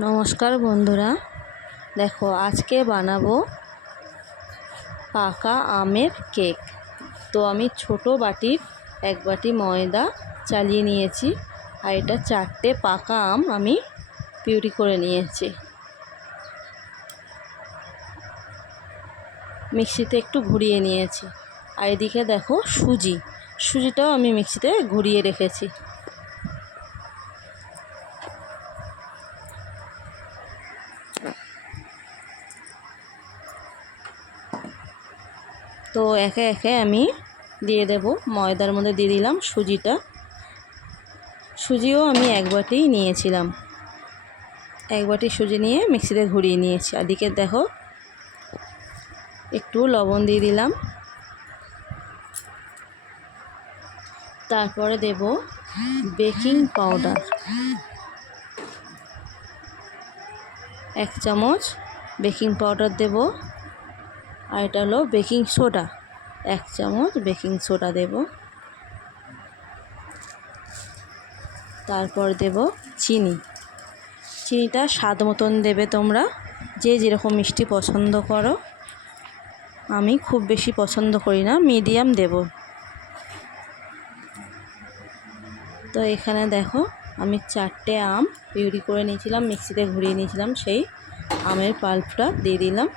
নমস্কার বন্ধুরা, দেখো আজকে বানাবো পাকা আমের কেক। তো আমি ছোট বাটির 1 বাটি ময়দা চালিয়ে নিয়েছি, আর এটা 4টে পাকা আম আমি পিউরি করে নিয়েছি। মিক্সিতে একটু ঘুরিয়ে নিয়েছি। আর এদিকে দেখো সুজিটাও আমি মিক্সিতে ঘুরিয়ে রেখেছি। তো একে একে আমি দিয়ে দেব। ময়দার মধ্যে দিয়ে দিলাম সুজিও আমি 1 বাটিই নিয়েছিলাম। 1 বাটি সুজি নিয়ে মিক্সিতে ঘুরিয়ে নিয়েছি। এদিকে দেখো একটু লবণ দিয়ে দিলাম। তারপরে দেব বেকিং পাউডার 1 চামচ বেকিং পাউডার দেব। আর এটা হলো বেকিং সোডা 1 চামচ বেকিং সোডা দেব। তারপর দেব চিনিটা স্বাদ মতন দেবে, তোমরা যে যেরকম মিষ্টি পছন্দ করো। আমি খুব বেশি পছন্দ করি না, মিডিয়াম দেব। তো এখানে দেখো আমি 4টে আম পিউরি করে নিয়েছিলাম, মিক্সিতে ঘুরিয়ে নিয়েছিলাম, সেই আমের পাল্পটা দিয়ে দিলাম।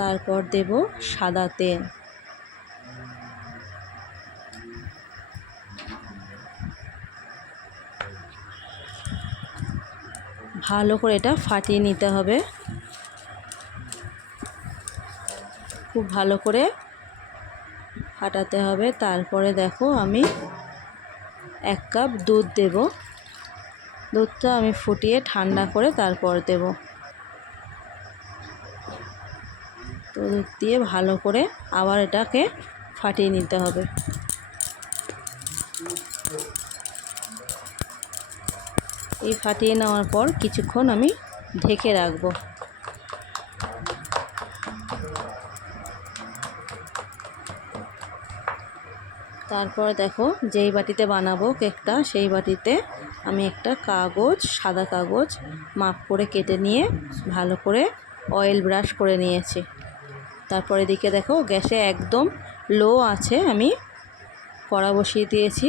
তারপর দেব সাদা তেল। ভালো করে এটা ফাটিয়ে নিতে হবে, খুব ভালো করে ফাটাতে হবে। তারপরে দেখো আমি 1 কাপ দুধ দেব। দুধটা আমি ফুটিয়ে ঠান্ডা করে তারপর দেব। তো দুধ দিয়ে ভালো করে আবার এটাকে ফাটিয়ে নিতে হবে। এই ফাটিয়ে নেওয়ার পর কিছুক্ষণ আমি ঢেকে রাখবো। তারপর দেখো যেই বাটিতে বানাবো কেকটা, সেই বাটিতে আমি একটা সাদা কাগজ মাপ করে কেটে নিয়ে ভালো করে অয়েল ব্রাশ করে নিয়েছি। তারপর এদিকে দেখো গ্যাসে একদম লো আছে আমি কড়া বসিয়ে দিয়েছি।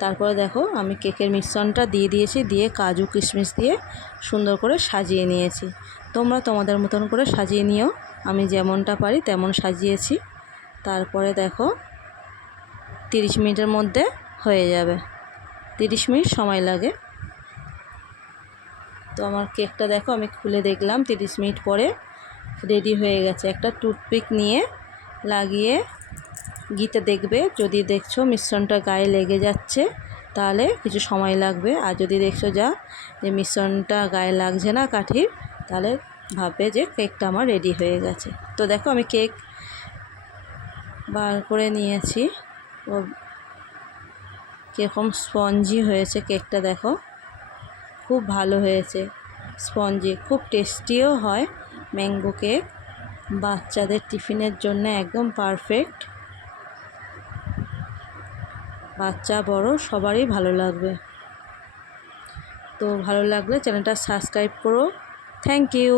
তারপরে দেখো আমি কেকের মিশ্রণটা দিয়ে দিয়েছি, দিয়ে কাজু কিশমিশ দিয়ে সুন্দর করে সাজিয়ে নিয়েছি। তোমরা তোমাদের মতন করে সাজিয়ে নিও, আমি যেমনটা পারি তেমন সাজিয়েছি। তারপরে দেখো 30 মিনিটের মধ্যে হয়ে যাবে, 30 মিনিট সময় লাগে। তো আমার কেকটা দেখো আমি খুলে দেখলাম 30 মিনিট পরে রেডি হয়ে গেছে। একটা টুথপিক নিয়ে লাগিয়ে ঘিতে দেখবে, যদি দেখছো মিশ্রণটা গায়ে লেগে যাচ্ছে তাহলে কিছু সময় লাগবে, আর যদি দেখছো যে মিশ্রণটা গায়ে লাগছে না কাঠির, তাহলে ভাববে যে কেকটা আমার রেডি হয়ে গেছে। তো দেখো আমি কেক বার করে নিয়েছি। ও কীরকম স্পঞ্জি হয়েছে কেকটা, দেখো খুব ভালো হয়েছে, স্পঞ্জি, খুব টেস্টিও হয় ম্যাঙ্গো কেক। বাচ্চাদের টিফিনের জন্য একদম পারফেক্ট, বাচ্চা বড় সবারই ভালো লাগবে। তো ভালো লাগলে চ্যানেলটা সাবস্ক্রাইব করো। Thank you.